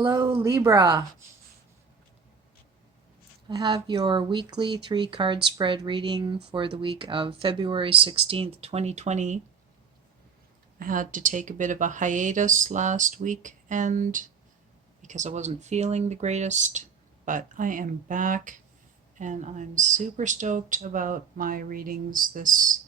Hello, Libra. I have your weekly 3-card spread reading for the week of February 16th, 2020. I had to take a bit of a hiatus last weekend because I wasn't feeling the greatest, but I am back and I'm super stoked about my readings this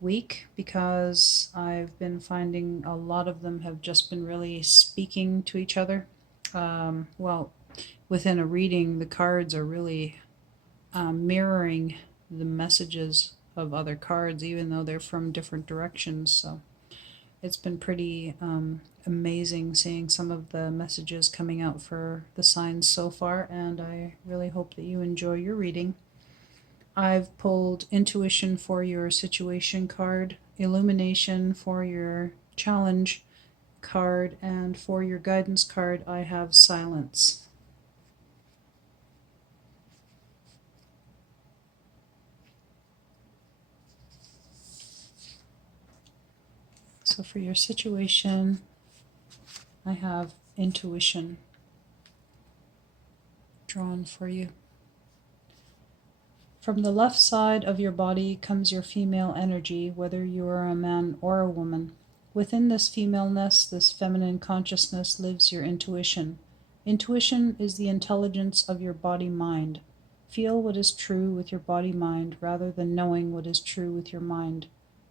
week because I've been finding a lot of them have just been really speaking to each other. Well, within a reading, the cards are really mirroring the messages of other cards, even though they're from different directions. So it's been pretty amazing seeing some of the messages coming out for the signs so far, and I really hope that you enjoy your reading. I've pulled Intuition for your situation card, Illumination for your challenge card, and for your guidance card, I have Silence. So for your situation, I have Intuition drawn for you. From the left side of your body comes your female energy, whether you are a man or a woman. Within this femaleness, this feminine consciousness, lives your intuition. Intuition is the intelligence of your body-mind. Feel what is true with your body-mind rather than knowing what is true with your mind.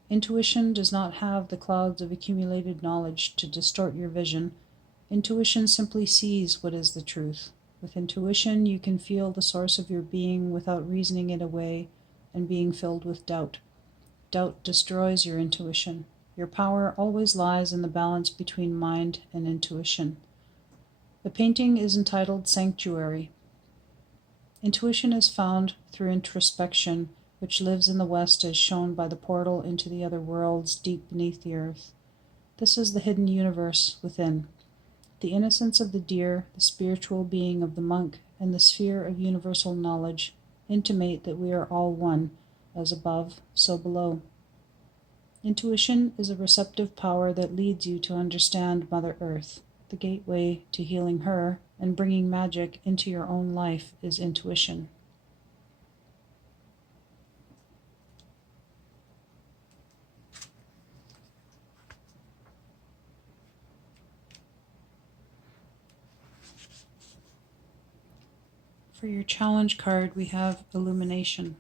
Intuition does not have the clouds of accumulated knowledge to distort your vision. Intuition simply sees what is the truth. With intuition, you can feel the source of your being without reasoning it away and being filled with doubt. Doubt destroys your intuition. Your power always lies in the balance between mind and intuition. The painting is entitled Sanctuary. Intuition is found through introspection, which lives in the West as shown by the portal into the other worlds deep beneath the earth. This is the hidden universe within. The innocence of the deer, the spiritual being of the monk, and the sphere of universal knowledge intimate that we are all one, as above, so below. Intuition is a receptive power that leads you to understand Mother Earth. The gateway to healing her and bringing magic into your own life is intuition. For your challenge card, we have Illumination.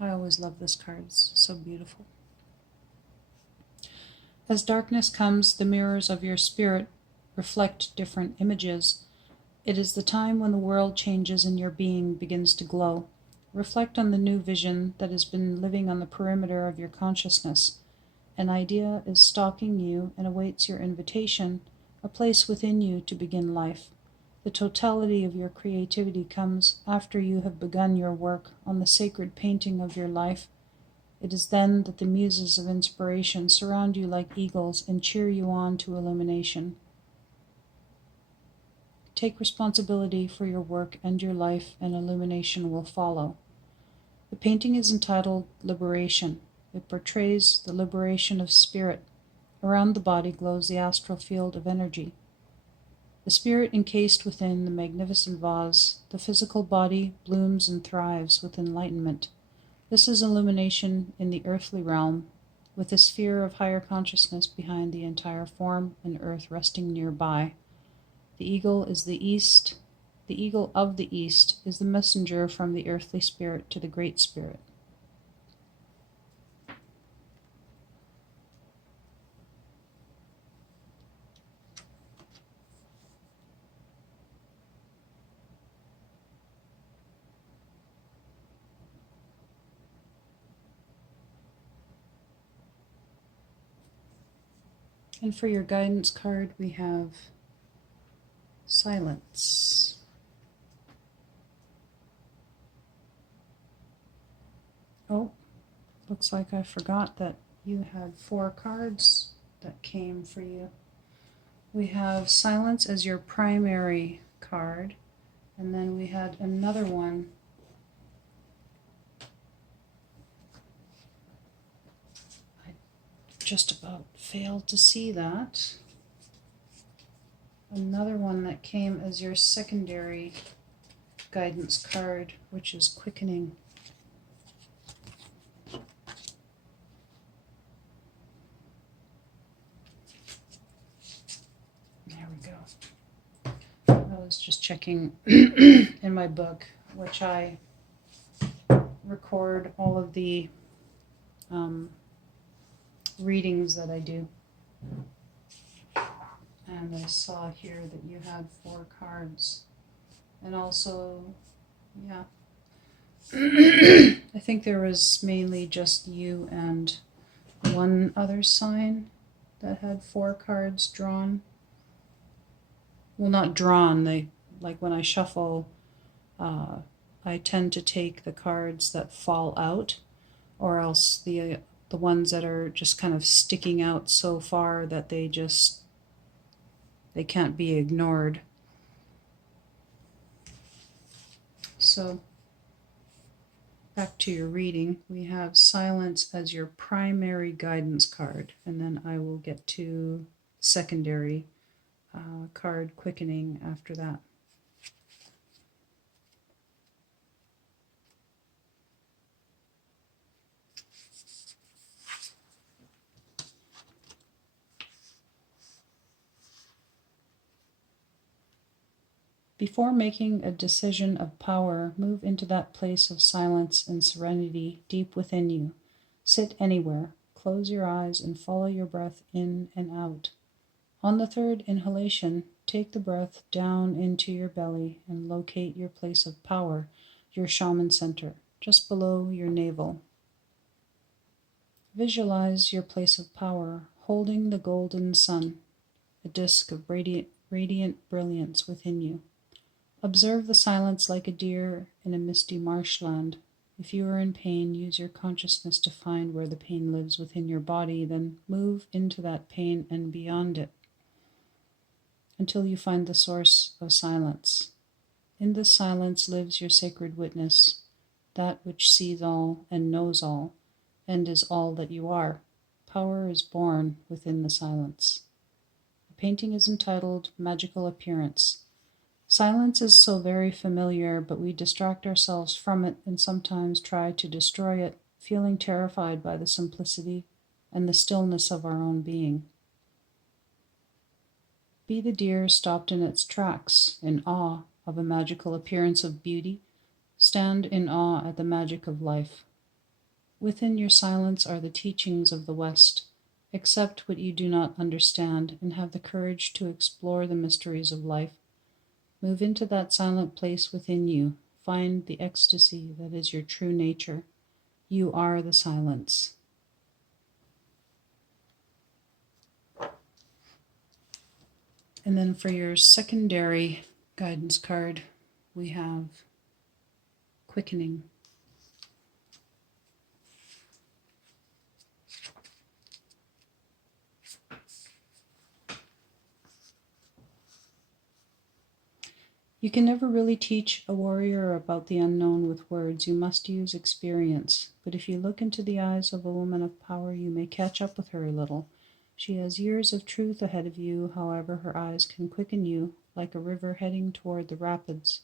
I always love this card, it's so beautiful. As darkness comes, the mirrors of your spirit reflect different images. It is the time when the world changes and your being begins to glow. Reflect on the new vision that has been living on the perimeter of your consciousness. An idea is stalking you and awaits your invitation, a place within you to begin life. The totality of your creativity comes after you have begun your work on the sacred painting of your life. It is then that the muses of inspiration surround you like eagles and cheer you on to illumination. Take responsibility for your work and your life, and illumination will follow. The painting is entitled Liberation. It portrays the liberation of spirit. Around the body glows the astral field of energy. The spirit encased within the magnificent vase, the physical body blooms and thrives with enlightenment. This is illumination in the earthly realm, with a sphere of higher consciousness behind the entire form and earth resting nearby. The eagle is the east. The eagle of the east is the messenger from the earthly spirit to the great spirit. And for your guidance card, we have Silence. Oh, looks like I forgot that you had 4 cards that came for you. We have Silence as your primary card, and then we had another one. I just about failed to see that. another one that came as your secondary guidance card, which is Quickening. There we go. I was just checking in my book, which I record all of the readings that I do. And I saw here that you had 4 cards. And also, yeah, I think there was mainly just you and one other sign that had 4 cards drawn. Well, not drawn, they, like when I shuffle, I tend to take the cards that fall out, or else the ones that are just kind of sticking out so far that they can't be ignored. So back to your reading, we have Silence as your primary guidance card, and then I will get to secondary card, Quickening, after that. Before making a decision of power, move into that place of silence and serenity deep within you. Sit anywhere, close your eyes, and follow your breath in and out. On the 3rd inhalation, take the breath down into your belly and locate your place of power, your shaman center, just below your navel. Visualize your place of power, holding the golden sun, a disk of radiant brilliance within you. Observe the silence like a deer in a misty marshland. If you are in pain, use your consciousness to find where the pain lives within your body, then move into that pain and beyond it until you find the source of silence. In this silence lives your sacred witness, that which sees all and knows all, and is all that you are. Power is born within the silence. The painting is entitled Magical Appearance. Silence is so very familiar, but we distract ourselves from it and sometimes try to destroy it, feeling terrified by the simplicity and the stillness of our own being. Be the deer stopped in its tracks, in awe of a magical appearance of beauty. Stand in awe at the magic of life. Within your silence are the teachings of the West. Accept what you do not understand and have the courage to explore the mysteries of life. Move into that silent place within you. Find the ecstasy that is your true nature. You are the silence. And then for your secondary guidance card, we have Quickening. You can never really teach a warrior about the unknown with words. You must use experience. But if you look into the eyes of a woman of power, you may catch up with her a little. She has years of truth ahead of you, however, her eyes can quicken you like a river heading toward the rapids.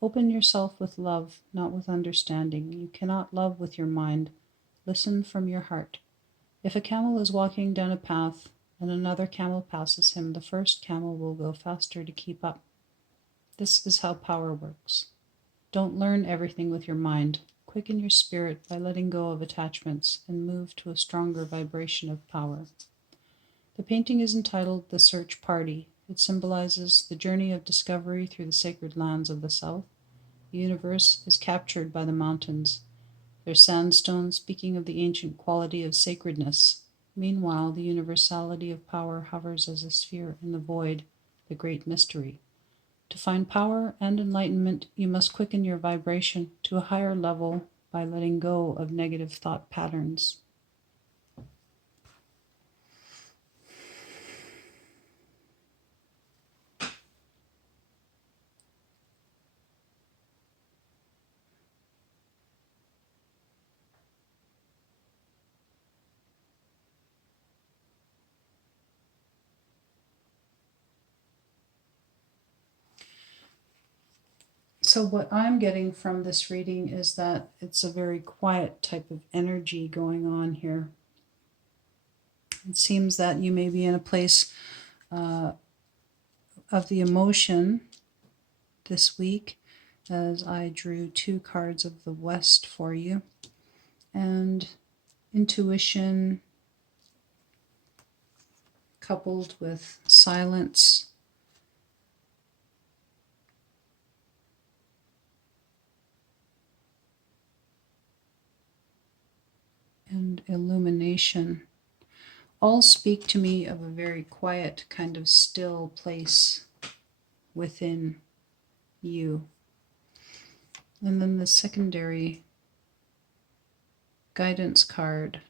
Open yourself with love, not with understanding. You cannot love with your mind. Listen from your heart. If a camel is walking down a path and another camel passes him, the first camel will go faster to keep up. This is how power works. Don't learn everything with your mind. Quicken your spirit by letting go of attachments and move to a stronger vibration of power. The painting is entitled The Search Party. It symbolizes the journey of discovery through the sacred lands of the South. The universe is captured by the mountains, their sandstone speaking of the ancient quality of sacredness. Meanwhile, the universality of power hovers as a sphere in the void, the great mystery. To find power and enlightenment, you must quicken your vibration to a higher level by letting go of negative thought patterns. So what I'm getting from this reading is that it's a very quiet type of energy going on here. It seems that you may be in a place of the emotion this week, as I drew 2 cards of the West for you. And intuition coupled with silence and illumination all speak to me of a very quiet, kind of still place within you. And then the secondary guidance card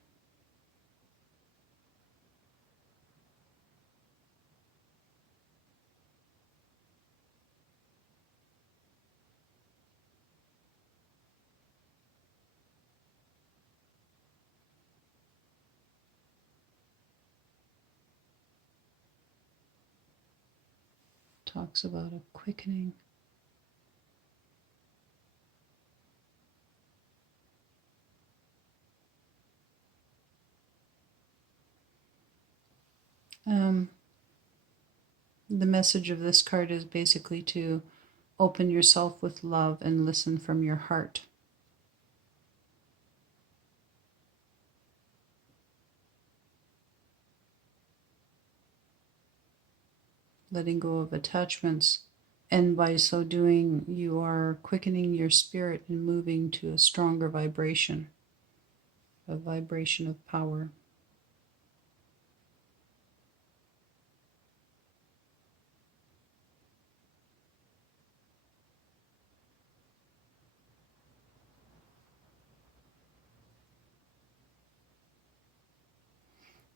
talks about a quickening. The message of this card is basically to open yourself with love and listen from your heart. Letting go of attachments. And by so doing, you are quickening your spirit and moving to a stronger vibration, a vibration of power.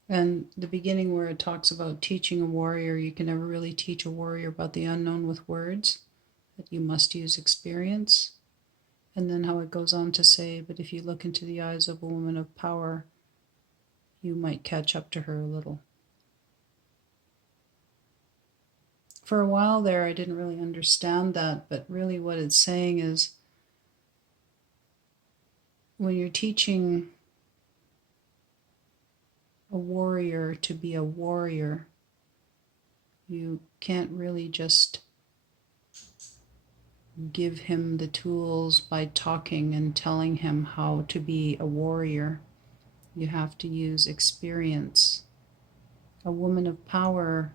And the beginning where it talks about teaching a warrior, you can never really teach a warrior about the unknown with words, that you must use experience. And then how it goes on to say, but if you look into the eyes of a woman of power, you might catch up to her a little. For a while there, I didn't really understand that, but really what it's saying is when you're teaching a warrior to be a warrior, you can't really just give him the tools by talking and telling him how to be a warrior. You have to use experience. A woman of power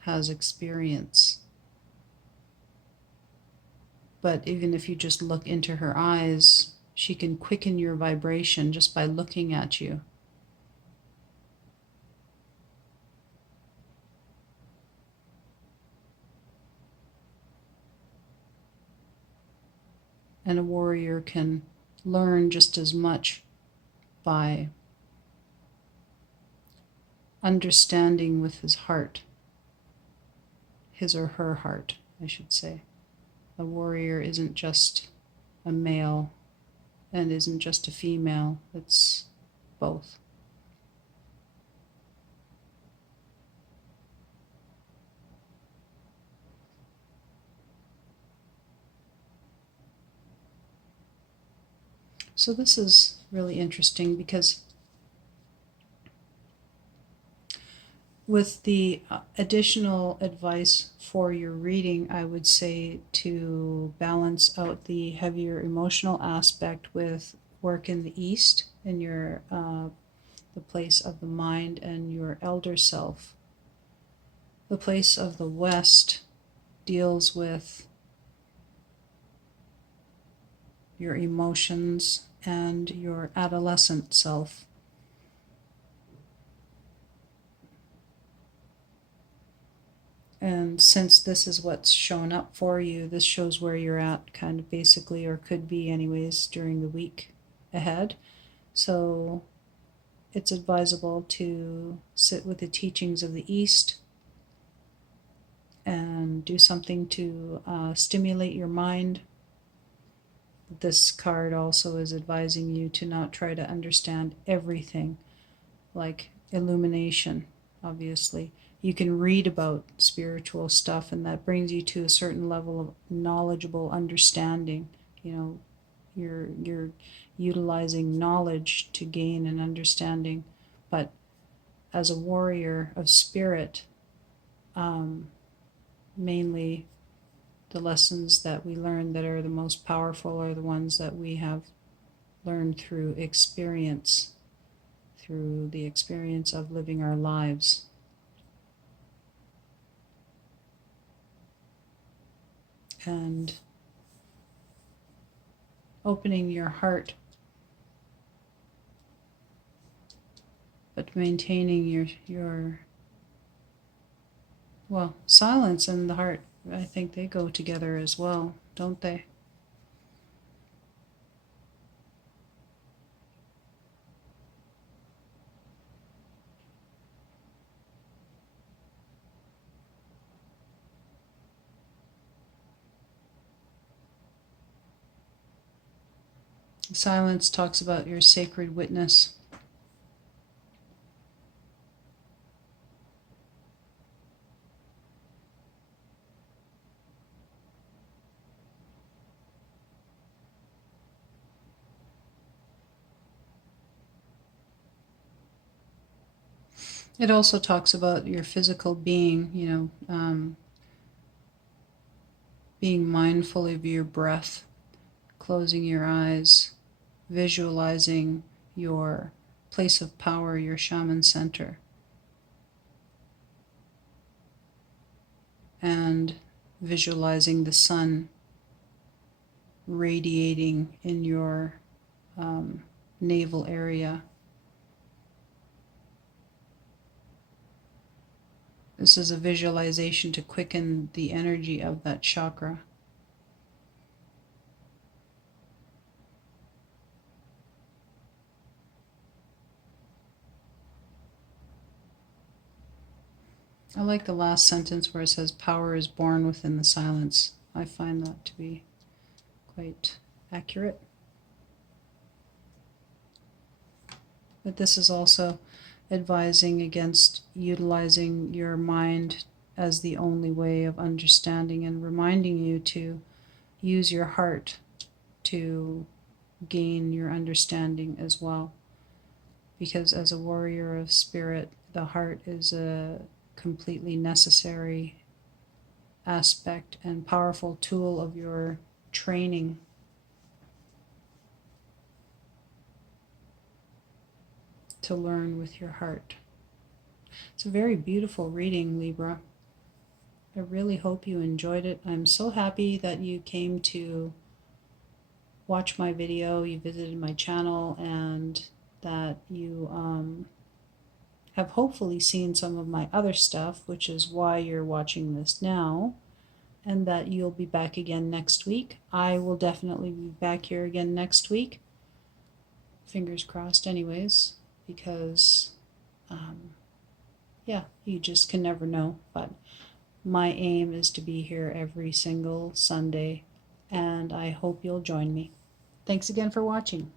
has experience. But even if you just look into her eyes, she can quicken your vibration just by looking at you. And a warrior can learn just as much by understanding with his heart, his or her heart, I should say. A warrior isn't just a male and isn't just a female, it's both. So this is really interesting because with the additional advice for your reading, I would say to balance out the heavier emotional aspect with work in the East, in your the place of the mind and your elder self. The place of the West deals with your emotions and your adolescent self. And since this is what's shown up for you, this shows where you're at, kind of basically, or could be anyways, during the week ahead. So it's advisable to sit with the teachings of the East and do something to stimulate your mind. This card also is advising you to not try to understand everything, like illumination. obviously. You can read about spiritual stuff, and that brings you to a certain level of knowledgeable understanding. You know, you're utilizing knowledge to gain an understanding. But as a warrior of spirit, mainly the lessons that we learn that are the most powerful are the ones that we have learned through experience, through the experience of living our lives. And opening your heart, but maintaining your well, silence and the heart, I think they go together as well, don't they? Silence talks about your sacred witness. It also talks about your physical being, being mindful of your breath, closing your eyes, visualizing your place of power, your shaman center, and visualizing the sun radiating in your navel area. This is a visualization to quicken the energy of that chakra. I like the last sentence where it says, "Power is born within the silence." I find that to be quite accurate. But this is also advising against utilizing your mind as the only way of understanding, and reminding you to use your heart to gain your understanding as well. Because as a warrior of spirit, the heart is a completely necessary aspect and powerful tool of your training. To learn with your heart. It's a very beautiful reading, Libra. I really hope you enjoyed it. I'm so happy that you came to watch my video, you visited my channel, and that you have hopefully seen some of my other stuff, which is why you're watching this now, and that you'll be back again next week. I will definitely be back here again next week. Fingers crossed anyways, because yeah, you just can never know. But my aim is to be here every single Sunday, and I hope you'll join me. Thanks again for watching.